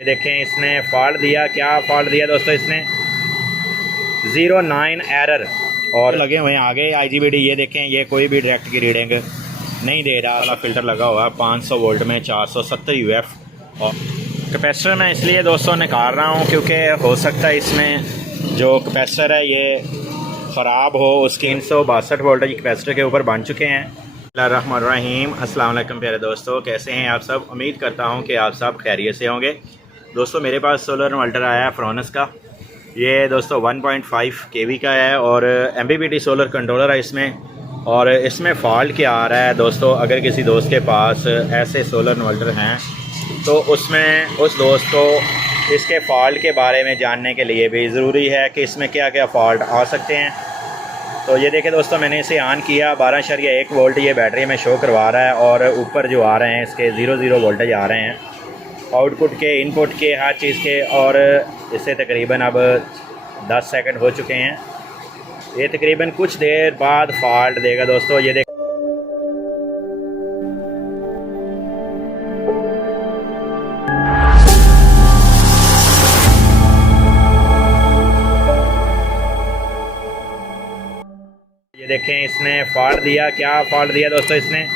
ये देखें इसने फॉल्ट दिया। क्या फॉल्ट दिया दोस्तों इसने? 09 एरर और लगे हुए हैं आगे IGBT। ये देखें ये कोई भी डायरेक्ट की रीडिंग नहीं दे रहा। वाला फ़िल्टर लगा हुआ है 500 वोल्ट में 470 UF। और कैपेसिटर मैं इसलिए दोस्तों निकाल रहा हूँ क्योंकि हो सकता है इसमें जो कैपेसिटर है ये ख़राब हो। उसकी 362 वोल्टेज कैपेसिटर के ऊपर बन चुके हैं। बिस्मिल्लाहिर्रहमानिर्रहीम। अस्सलाम वालेकुम प्यारे दोस्तों, कैसे हैं आप सब? उम्मीद करता हूँ कि आप सब खैरियत से होंगे। दोस्तों मेरे पास सोलर इन्वर्टर आया है फ्रोनस का। ये दोस्तों 1.5 kV का है और MPPT सोलर कंट्रोलर है इसमें। और इसमें फ़ॉल्ट क्या आ रहा है दोस्तों, अगर किसी दोस्त के पास ऐसे सोलर इन्वर्टर हैं तो उसमें उस दोस्त को इसके फ़ॉल्ट के बारे में जानने के लिए भी ज़रूरी है कि इसमें क्या क्या फ़ॉल्ट आ सकते हैं। तो ये देखें दोस्तों, मैंने इसे ऑन किया। 12.1 वोल्ट ये बैटरी में शो करवा रहा है और ऊपर जो आ रहे हैं इसके 0 वोल्टेज आ रहे हैं आउटपुट के, इनपुट के, हर चीज़ के। और इससे तकरीबन अब 10 सेकंड हो चुके हैं। ये तकरीबन कुछ देर बाद फॉल्ट देगा दोस्तों। ये देखें इसने फॉल्ट दिया। क्या फॉल्ट दिया दोस्तों इसने?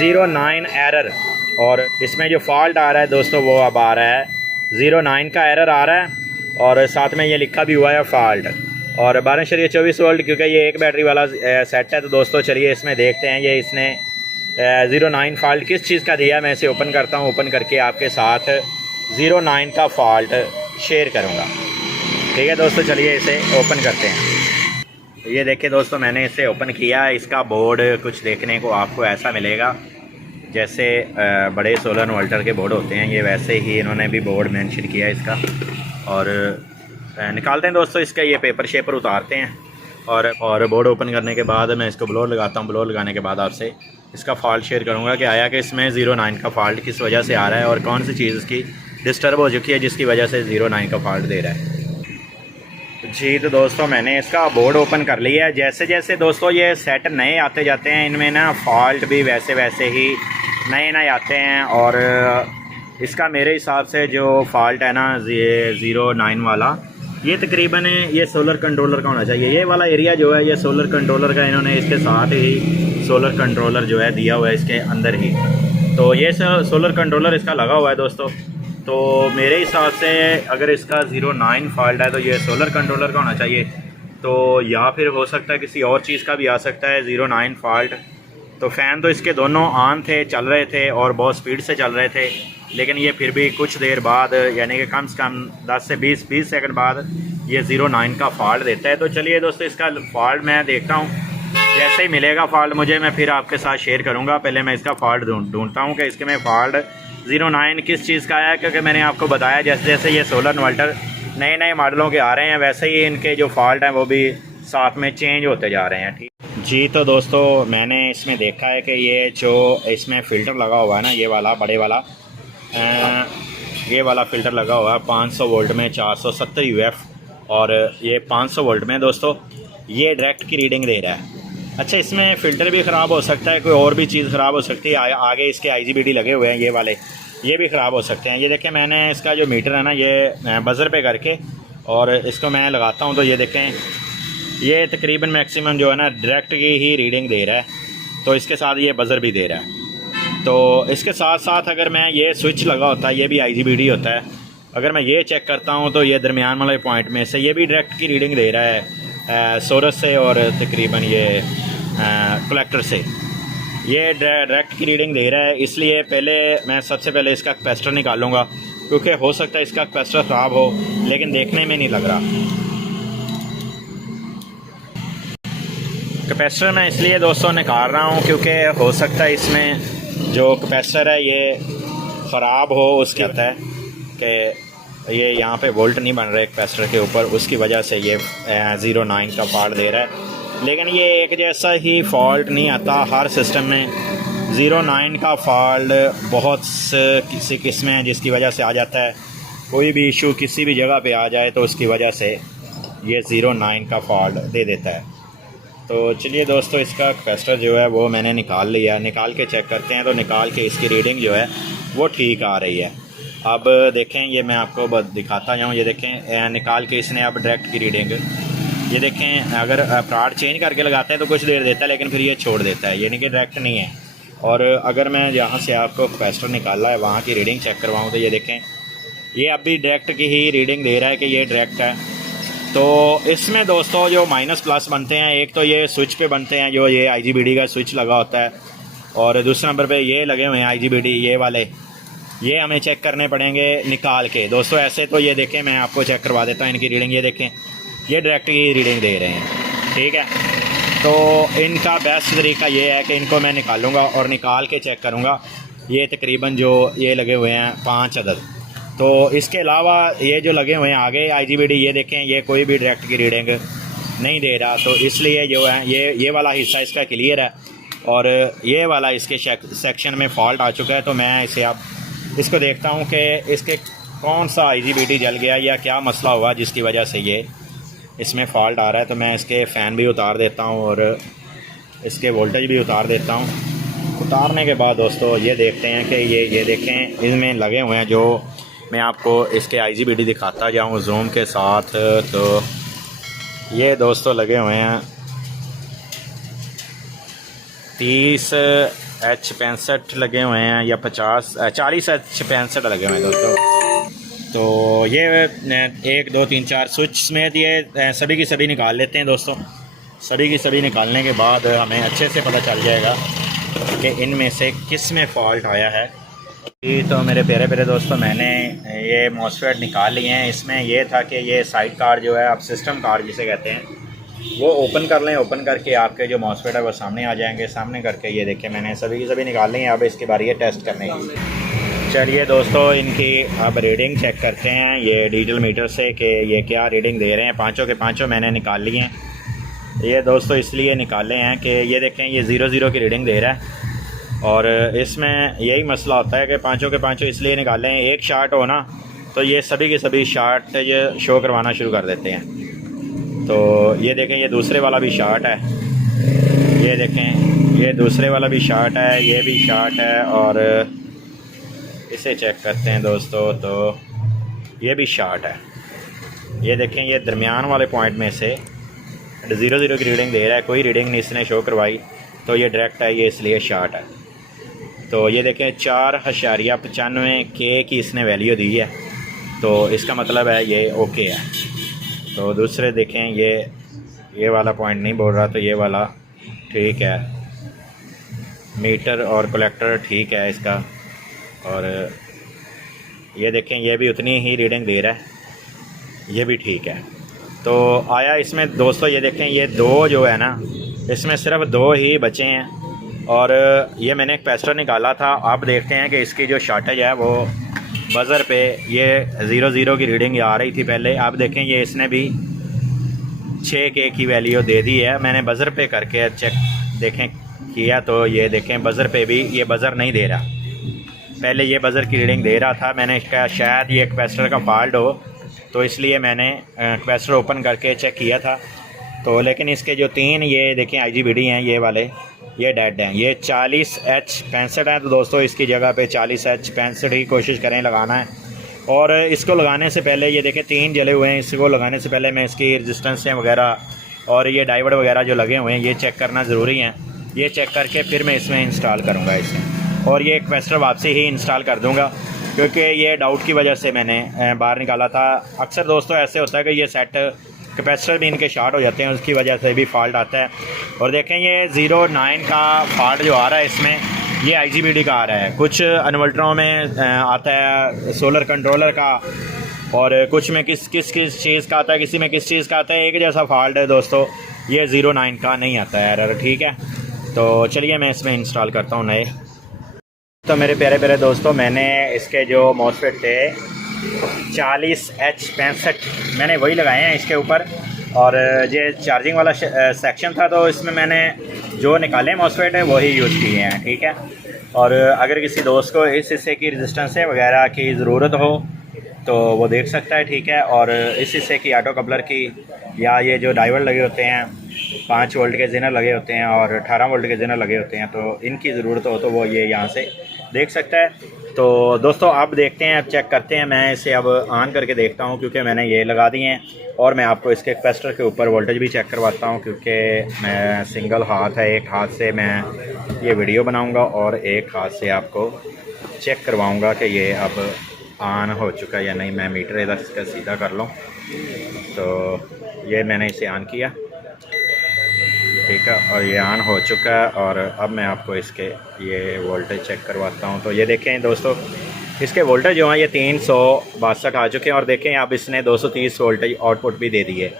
09 एरर। और इसमें जो फॉल्ट आ रहा है दोस्तों वो अब आ रहा है 09 का एरर आ रहा है और साथ में ये लिखा भी हुआ है फॉल्ट। और 12.24 वोल्ट, क्योंकि ये एक बैटरी वाला सेट है। तो दोस्तों चलिए इसमें देखते हैं ये इसने 09 फॉल्ट किस चीज़ का दिया। मैं इसे ओपन करता हूँ, ओपन करके आपके साथ 09 का फॉल्ट शेयर करूँगा। ठीक है दोस्तों, चलिए इसे ओपन करते हैं। ये देखिए दोस्तों, मैंने इसे ओपन किया। इसका बोर्ड कुछ देखने को आपको ऐसा मिलेगा जैसे बड़े सोलर इन्वर्टर के बोर्ड होते हैं, ये वैसे ही इन्होंने भी बोर्ड मेंशन किया है इसका। और निकालते हैं दोस्तों इसका, ये पेपर शेपर उतारते हैं। और बोर्ड ओपन करने के बाद मैं इसको ब्लोर लगाता हूँ। ब्लोर लगाने के बाद आपसे इसका फॉल्ट शेयर करूँगा कि आया कि इसमें 09 का फॉल्ट किस वजह से आ रहा है और कौन सी चीज़ की डिस्टर्ब हो चुकी है जिसकी वजह से 09 का फॉल्ट दे रहा है। जी तो दोस्तों मैंने इसका बोर्ड ओपन कर लिया है। जैसे जैसे दोस्तों ये सेट नए आते जाते हैं इनमें ना फॉल्ट भी वैसे वैसे ही नए आते हैं। और इसका मेरे हिसाब से जो फॉल्ट है ना ये 09 वाला, ये तकरीबन ये सोलर कंट्रोलर का होना चाहिए। ये वाला एरिया जो है ये सोलर कंट्रोलर का, इन्होंने इसके साथ ही सोलर कंट्रोलर जो है दिया हुआ है इसके अंदर ही। तो ये सोलर कंट्रोलर इसका लगा हुआ है दोस्तों। तो मेरे हिसाब से अगर इसका 09 फॉल्ट है तो ये सोलर कंट्रोलर का होना चाहिए। तो या फिर हो सकता है किसी और चीज़ का भी आ सकता है 09 फॉल्ट। तो फ़ैन तो इसके दोनों ऑन थे, चल रहे थे और बहुत स्पीड से चल रहे थे, लेकिन ये फिर भी कुछ देर बाद यानी कि कम से कम 10 से 20 सेकंड बाद ये 09 का फॉल्ट देता है। तो चलिए दोस्तों इसका फॉल्ट मैं देखता हूँ। जैसे ही मिलेगा फॉल्ट मुझे, मैं फिर आपके साथ शेयर करूँगा। पहले मैं इसका फॉल्ट ढूंढता हूँ कि इसके में फॉल्ट 09 किस चीज़ का है, क्योंकि मैंने आपको बताया जैसे जैसे ये सोलर इन्वर्टर नए मॉडलों के आ रहे हैं वैसे ही इनके जो फॉल्ट हैं वो भी साथ में चेंज होते जा रहे हैं। ठीक जी तो दोस्तों मैंने इसमें देखा है कि ये जो इसमें फ़िल्टर लगा हुआ है ना, ये वाला बड़े वाला ये वाला फ़िल्टर लगा हुआ है 500 वोल्ट में 470 UF। और ये 500 वोल्ट में दोस्तों ये डायरेक्ट की रीडिंग दे रहा है। अच्छा, इसमें फ़िल्टर भी ख़राब हो सकता है, कोई और भी चीज़ ख़राब हो सकती है। आगे इसके IGBT लगे हुए हैं ये वाले, ये भी ख़राब हो सकते हैं। ये देखें मैंने इसका जो मीटर है ना ये बज़र पे करके और इसको मैं लगाता हूँ तो ये देखें ये तकरीबन मैक्सिमम जो है ना डायरेक्ट की ही रीडिंग दे रहा है। तो इसके साथ ये बज़र भी दे रहा है। तो इसके साथ साथ अगर मैं ये स्विच लगा होता है, ये भी IGBT होता है, अगर मैं ये चेक करता हूँ तो ये दरमियान वाले पॉइंट में से ये भी डायरेक्ट की रीडिंग दे रहा है सोरस से और तकरीबन ये कलेक्टर से ये डायरेक्ट की रीडिंग दे रहा है। इसलिए मैं सबसे पहले इसका कैपेसिटर निकालूंगा, क्योंकि हो सकता है इसका कैपेसिटर ख़राब हो लेकिन देखने में नहीं लग रहा। कैपेसिटर मैं इसलिए दोस्तों निकाल रहा हूँ क्योंकि हो सकता है इसमें जो कैपेसिटर है ये ख़राब हो। उसके कहता है कि ये यहाँ पे वोल्ट नहीं बन रहे कैपेसिटर के ऊपर, उसकी वजह से ये 09 का फॉल्ट दे रहा है। लेकिन ये एक जैसा ही फॉल्ट नहीं आता हर सिस्टम में। 09 का फॉल्ट बहुत सी किस्में हैं जिसकी वजह से आ जाता है। कोई भी इशू किसी भी जगह पे आ जाए तो उसकी वजह से ये 09 का फॉल्ट दे देता है। तो चलिए दोस्तों इसका कैपेसिटर जो है वो मैंने निकाल लिया। निकाल के चेक करते हैं। तो निकाल के इसकी रीडिंग जो है वो ठीक आ रही है। अब देखें, ये मैं आपको दिखाता जाऊँ। ये देखें निकाल के इसने अब डायरेक्ट की रीडिंग, ये देखें अगर प्राड चेंज करके लगाते हैं तो कुछ देर देता है, लेकिन फिर ये छोड़ देता है, यानी कि डायरेक्ट नहीं है। और अगर मैं यहाँ से आपको कैपेसिटर निकाला है वहाँ की रीडिंग चेक करवाऊँ तो ये देखें ये अभी डायरेक्ट की ही रीडिंग दे रहा है कि ये डायरेक्ट है। तो इसमें दोस्तों जो माइनस प्लस बनते हैं, एक तो ये स्विच पे बनते हैं, जो ये IGBD का स्विच लगा होता है, और दूसरे नंबर पे ये लगे हुए हैं IGBD ये वाले, ये हमें चेक करने पड़ेंगे निकाल के दोस्तों। ऐसे तो ये देखें, मैं आपको चेक करवा देता हूँ इनकी रीडिंग। ये देखें ये डायरेक्ट की रीडिंग दे रहे हैं, ठीक है। तो इनका बेस्ट तरीका ये है कि इनको मैं निकालूंगा और निकाल के चेक करूँगा। ये तकरीबन जो ये लगे हुए हैं 5 अदद। तो इसके अलावा ये जो लगे हुए हैं आगे IGBD, ये देखें ये कोई भी डायरेक्ट की रीडिंग नहीं दे रहा। तो इसलिए जो है ये वाला हिस्सा इसका क्लियर है, और ये वाला इसके सेक्शन में फॉल्ट आ चुका है। तो मैं इसे अब इसको देखता हूँ कि इसके कौन सा IGBD जल गया या क्या मसला हुआ जिसकी वजह से ये इसमें फॉल्ट आ रहा है। तो मैं इसके फ़ैन भी उतार देता हूँ और इसके वोल्टेज भी उतार देता हूँ। उतारने के बाद दोस्तों ये देखते हैं कि ये देखें इनमें लगे हुए हैं, जो मैं आपको इसके IGBD दिखाता जाऊँ जूम के साथ। तो ये दोस्तों लगे हुए हैं 30H65 लगे हुए हैं या 40H65 लगे हुए हैं दोस्तों। तो ये 1 2 3 4 स्विच समेत ये सभी की सभी निकाल लेते हैं दोस्तों। सभी की सभी निकालने के बाद हमें अच्छे से पता चल जाएगा कि इनमें से किस में फ़ॉल्ट आया है। तो मेरे प्यारे दोस्तों, मैंने ये मॉसफेट निकाल लिए हैं। इसमें ये था कि ये साइड कार्ड जो है, आप सिस्टम कार्ड जिसे कहते हैं, वो ओपन कर लें। ओपन करके आपके जो मॉसफेट है वो सामने आ जाएंगे। सामने करके ये देखिए मैंने सभी की सभी निकाल ली हैं। अब इसके बारे ये टेस्ट करने की। चलिए दोस्तों, इनकी अब रीडिंग चेक करते हैं ये डिजिटल मीटर से कि ये क्या रीडिंग दे रहे हैं। पाँचों के पाँचों मैंने निकाल लिए हैं। ये दोस्तों इसलिए निकाले हैं कि ये देखें ये 0 की रीडिंग दे रहा है, और इसमें यही मसला होता है कि पाँचों के पाँचों इसलिए निकाले हैं। एक शार्ट हो ना तो ये सभी के सभी शार्ट ये शो करवाना शुरू कर देते हैं। तो ये देखें ये दूसरे वाला भी शार्ट है, ये देखें ये दूसरे वाला भी शार्ट है, ये भी शार्ट है, और इसे चेक करते हैं दोस्तों तो ये भी शार्ट है। ये देखें ये दरमियान वाले पॉइंट में से 0 की रीडिंग दे रहा है, कोई रीडिंग नहीं इसने शो करवाई, तो ये डायरेक्ट है, ये इसलिए शार्ट है। तो ये देखें 4.95 K की इसने वैल्यू दी है, तो इसका मतलब है ये ओके है। तो दूसरे देखें ये वाला पॉइंट नहीं बोल रहा, तो ये वाला ठीक है। मीटर और कलेक्टर ठीक है इसका, और ये देखें ये भी उतनी ही रीडिंग दे रहा है, ये भी ठीक है। तो आया इसमें दोस्तों, ये देखें ये 2 जो है ना, इसमें सिर्फ 2 ही बचे हैं, और ये मैंने एक कैपेसिटर निकाला था। आप देखते हैं कि इसकी जो शॉर्टेज है वो बज़र पे ये 0 की रीडिंग आ रही थी पहले। आप देखें ये इसने भी 6K की वैल्यू दे दी है। मैंने बज़र पे करके चेक देखें किया, तो ये देखें बज़र पे भी ये बज़र नहीं दे रहा। पहले ये बज़र की रीडिंग दे रहा था। मैंने इसका शायद ये कैपेसिटर का फॉल्ट हो, तो इसलिए मैंने कैपेसिटर ओपन करके चेक किया था। तो लेकिन इसके जो 3 ये देखें IGBD हैं, ये वाले ये डेड हैं। ये 40H65 है, तो दोस्तों इसकी जगह पे 40H65 ही कोशिश करें लगाना है। और इसको लगाने से पहले ये देखें 3 जले हुए हैं। इसको लगाने से पहले मैं इसकी रेजिस्टेंसें वगैरह और ये डायोड वगैरह जो लगे हुए हैं ये चेक करना ज़रूरी है। ये चेक करके फिर मैं इसमें इंस्टॉल करूँगा इसे, और ये कैपेसिटर वापसी ही इंस्टॉल कर दूँगा, क्योंकि ये डाउट की वजह से मैंने बाहर निकाला था। अक्सर दोस्तों ऐसे होता है कि ये सेट कैपेसिटर भी इनके शार्ट हो जाते हैं, उसकी वजह से भी फॉल्ट आता है। और देखें ये 09 का फॉल्ट जो आ रहा है इसमें, ये IGBD का आ रहा है। कुछ इन्वर्टरों में आता है सोलर कंट्रोलर का, और कुछ में किस चीज़ का आता है, किसी में किस चीज़ का आता है। एक जैसा फॉल्ट है दोस्तों, ये 09 का नहीं आता है एरर, ठीक है। तो चलिए मैं इसमें इंस्टॉल करता हूँ नए। तो मेरे प्यारे दोस्तों, मैंने इसके जो मॉसफेट थे 40H65 मैंने वही लगाए हैं इसके ऊपर, और ये चार्जिंग वाला सेक्शन था, तो इसमें मैंने जो निकाले मॉसफेट है वही यूज़ किए हैं, ठीक है। और अगर किसी दोस्त को इस हिस्से की रेजिस्टेंसें वगैरह की ज़रूरत हो तो वो देख सकता है, ठीक है। और इस हिस्से की ऑटो कपलर की, या ये जो डायोड लगे होते हैं 5 वोल्ट के ज़ेनर लगे होते हैं और 18 वोल्ट के ज़ेनर लगे होते हैं, तो इनकी ज़रूरत हो तो वो ये यहाँ से देख सकता है। तो दोस्तों अब देखते हैं, अब चेक करते हैं। मैं इसे अब ऑन करके देखता हूँ क्योंकि मैंने ये लगा दिए हैं, और मैं आपको इसके कैपेसिटर के ऊपर वोल्टेज भी चेक करवाता हूँ क्योंकि मैं सिंगल हाथ है, एक हाथ से मैं ये वीडियो बनाऊँगा और एक हाथ से आपको चेक करवाऊँगा कि ये अब ऑन हो चुका है या नहीं। मैं मीटर इधर इसका सीधा कर लूँ। तो ये मैंने इसे ऑन किया, ठीक है, और ये ऑन हो चुका है। और अब मैं आपको इसके ये वोल्टेज चेक करवाता हूँ। तो ये देखें दोस्तों, इसके वोल्टेज जो हैं ये 362 आ चुके हैं, और देखें अब इसने 230 वोल्टेज आउटपुट भी दे दिए।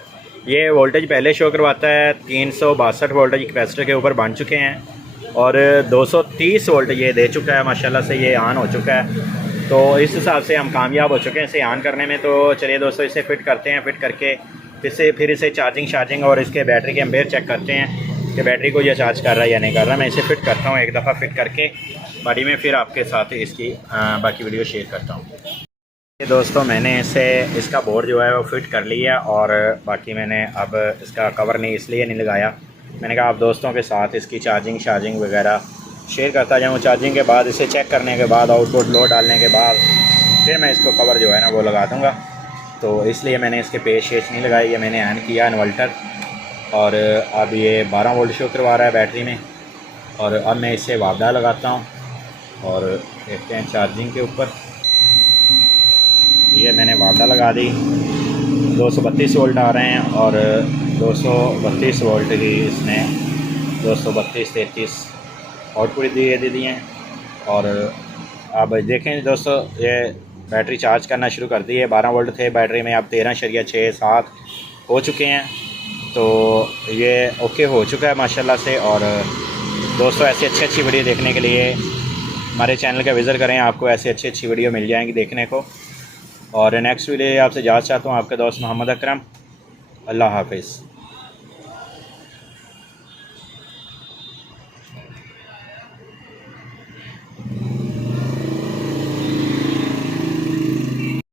ये वोल्टेज पहले शो करवाता है 362 वोल्टेज कैपेसिटर के ऊपर बन चुके हैं, और 230 वोल्ट ये दे चुका है। माशाल्लाह से ये ऑन हो चुका है। तो इस हिसाब से हम कामयाब हो चुके हैं इसे ऑन करने में। तो चलिए दोस्तों इसे फिट करते हैं। फिट करके फिर इसे चार्जिंग और इसके बैटरी के एम्पेयर चेक करते हैं कि बैटरी को ये चार्ज कर रहा है या नहीं कर रहा। मैं इसे फिट करता हूँ एक दफ़ा फिट करके बॉडी में, फिर आपके साथ इसकी बाकी वीडियो शेयर करता हूँ। दोस्तों मैंने इसका बोर्ड जो है वो फिट कर लिया, और बाकी मैंने अब इसका कवर नहीं इसलिए नहीं लगाया, मैंने कहा आप दोस्तों के साथ इसकी चार्जिंग वगैरह शेयर करता जाऊँ। चार्जिंग के बाद इसे चेक करने के बाद आउटपुट लोड डालने के बाद फिर मैं इसको कवर जो है ना वो लगा दूँगा। तो इसलिए मैंने इसके पेच नहीं लगाई, ये मैंने ऑन किया इन्वर्टर, और अब ये 12 वोल्ट शो करवा रहा है बैटरी में। और अब मैं इसे वापदा लगाता हूँ और देखते हैं चार्जिंग के ऊपर। ये मैंने वापदा लगा दी, 232 वोल्ट आ रहे हैं, और 232 वोल्ट ही इसने 232-33 आउटपुट दे दिए हैं। और अब देखें दोस्तों, ये बैटरी चार्ज करना शुरू कर दी है। 12 वोल्ट थे बैटरी में, अब 13.67 हो चुके हैं। तो ये ओके हो चुका है माशाल्लाह से। और दोस्तों ऐसी अच्छी वीडियो देखने के लिए हमारे चैनल का विज़िट करें, आपको ऐसी अच्छी वीडियो मिल जाएंगी देखने को। और नेक्स्ट वीडियो आपसे इजाज़त चाहता हूँ, आपका दोस्त मोहम्मद अकरम। अल्लाह हाफिज़।